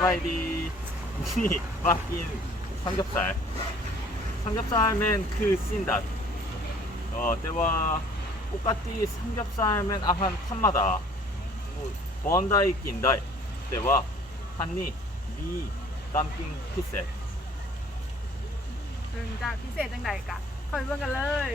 사바이디. 니 막인 삼겹살. 삼겹살면 그 씬다. 때와 똑같이 삼겹살면 아한 탐마다 뭐 번다이 낀다이. 때와 한니 미 덤핑 피셋. ถึงจะพิเศษจังไดกะคอยเบิ่งกันเลย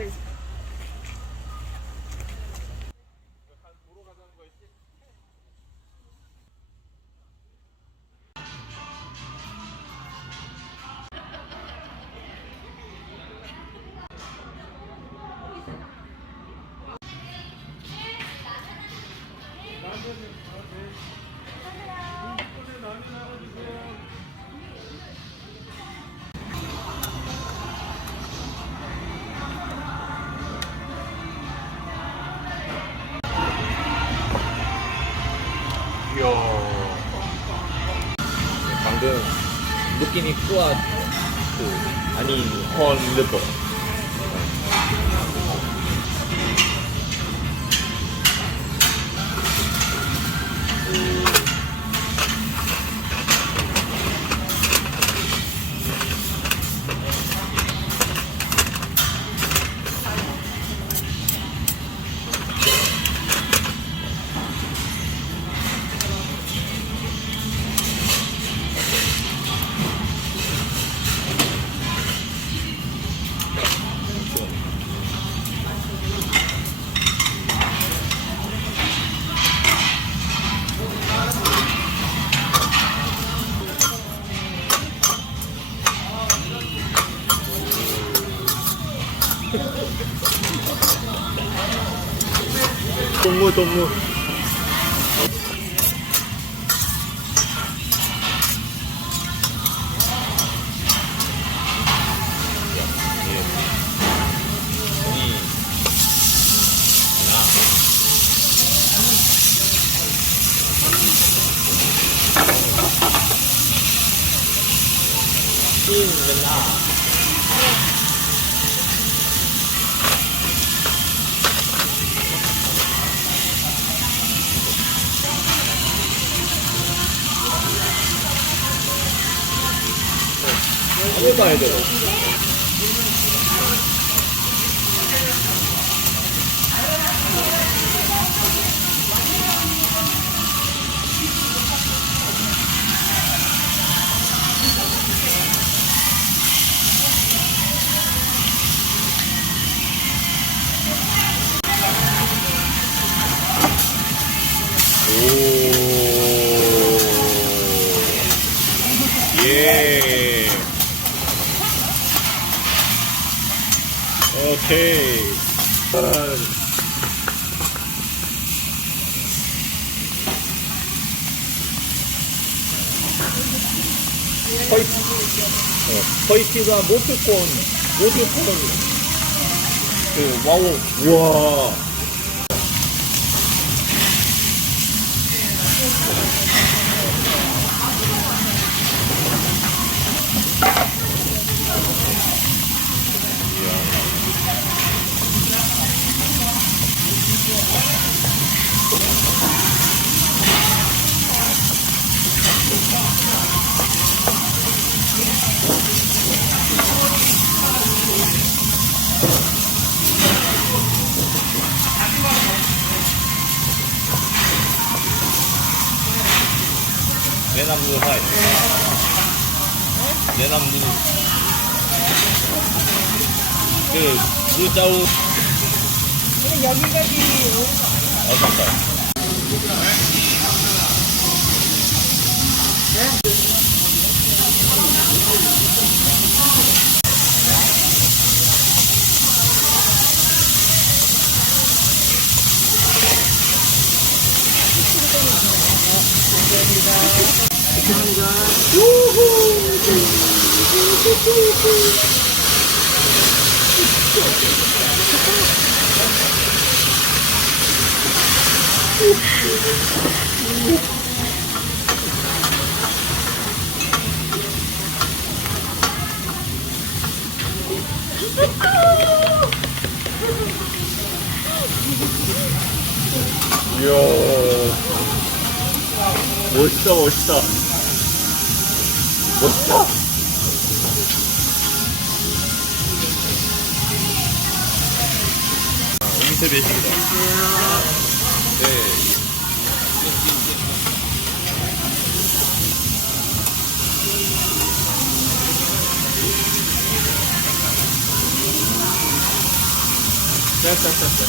이야. 방금 느낌이 꾸앗 아니 헌 르버. 동무. 해봐야 돼. 오. 예. 오케이. 화이트가 모트콘 그 와우. 우와. 내남루 하이. 내남루. 그 루짜우. 그럼 여기까지 잠깐. 이야, 멋있다. 오미세 배식이다. 네. 짤짤짤짤.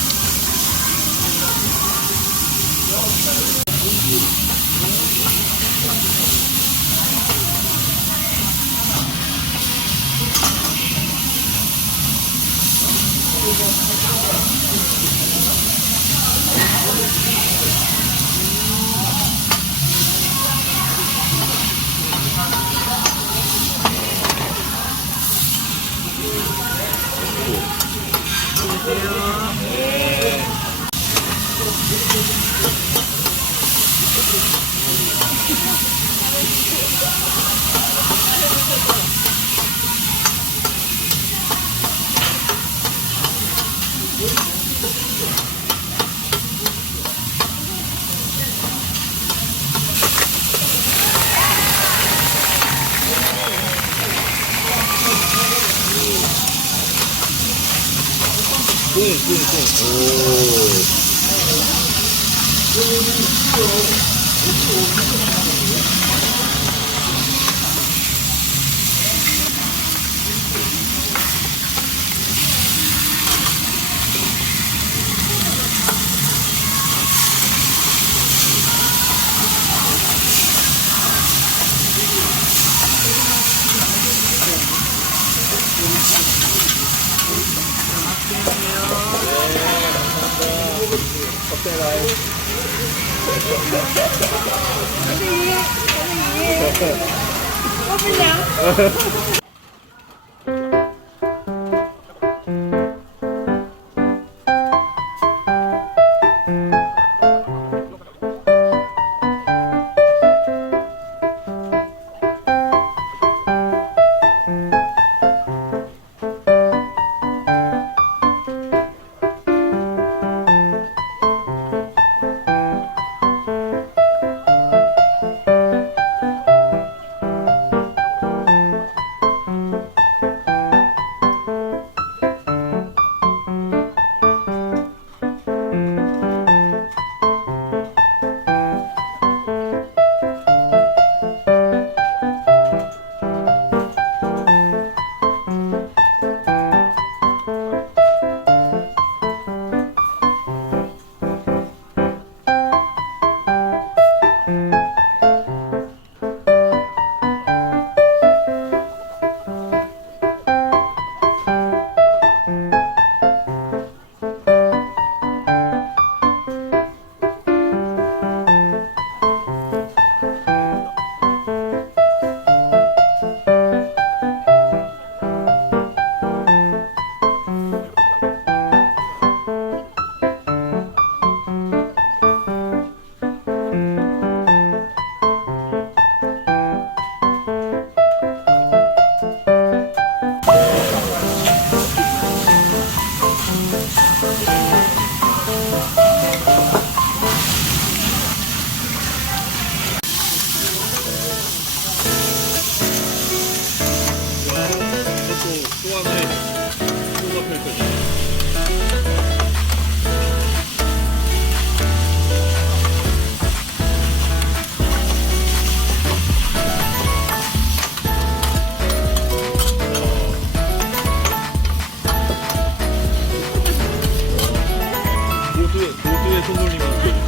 오. 또 하나의 수가 펼쳐져. 고수의 손놀림이 느껴지고.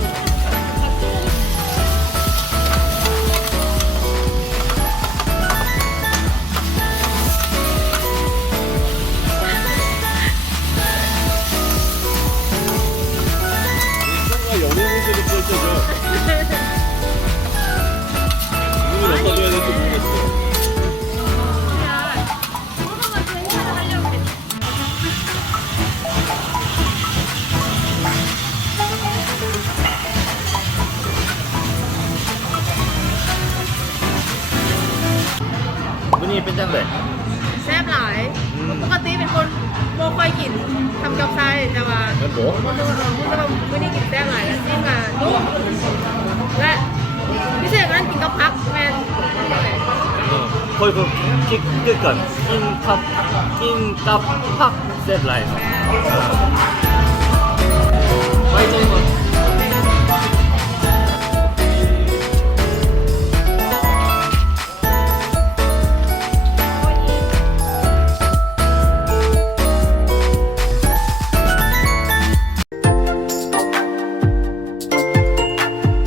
영웅으로 펼쳐져. 눈을 어디다 줘야 될지 모르겠어. 문이 뺀장래. แซ่บหลายปกติเป็นคนโมค่อยกินทำกับไส้แต่ว่า 뭐? มื้อนี้กินแซ่บหลายแล้วจิ้มกับนุ่มและพิเศษนั้นกินกับพักแมน 어. 거의 그 그니까 김갑 팍 셋 라이스. 맛있는 것 같아.